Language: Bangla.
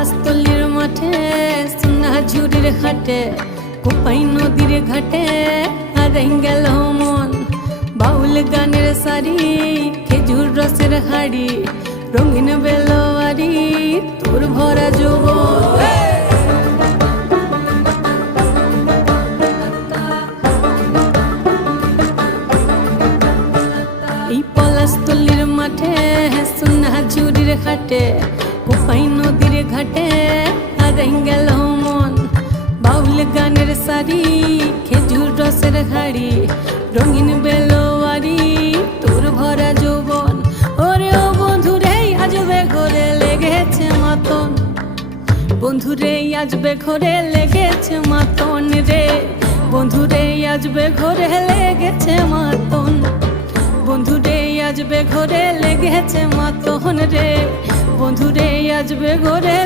পলাশতলির মাঠে সোনা ঝুড়ির হাটে কোপাই নদীর ঘাটে হারাই গেল মন বাউল গানের সারি খেজুর রসের হাড়ি রঙিন বেলোয়ারি তোর ভরা যৌবন এই পলাশতলির মাঠে সোনা ঝুড়ির হাটে কোপাই নদীর ঘাটে হারাই গেল মন বাউল গানের সারি খেজুর রসের হাড়ি রঙিন বেলোয়ারি তোর ভরা যৌবন ওরে ও বন্ধুরে আজবে ঘরে লেগেছে মাতন বন্ধুরে আজবে ঘরে লেগেছে মাতন রে বন্ধুরে আজবে ঘরে লেগেছে মাতন বন্ধুরে আজবে ঘরে লেগেছে মাতন রে বন্ধুরে আজবে ঘরে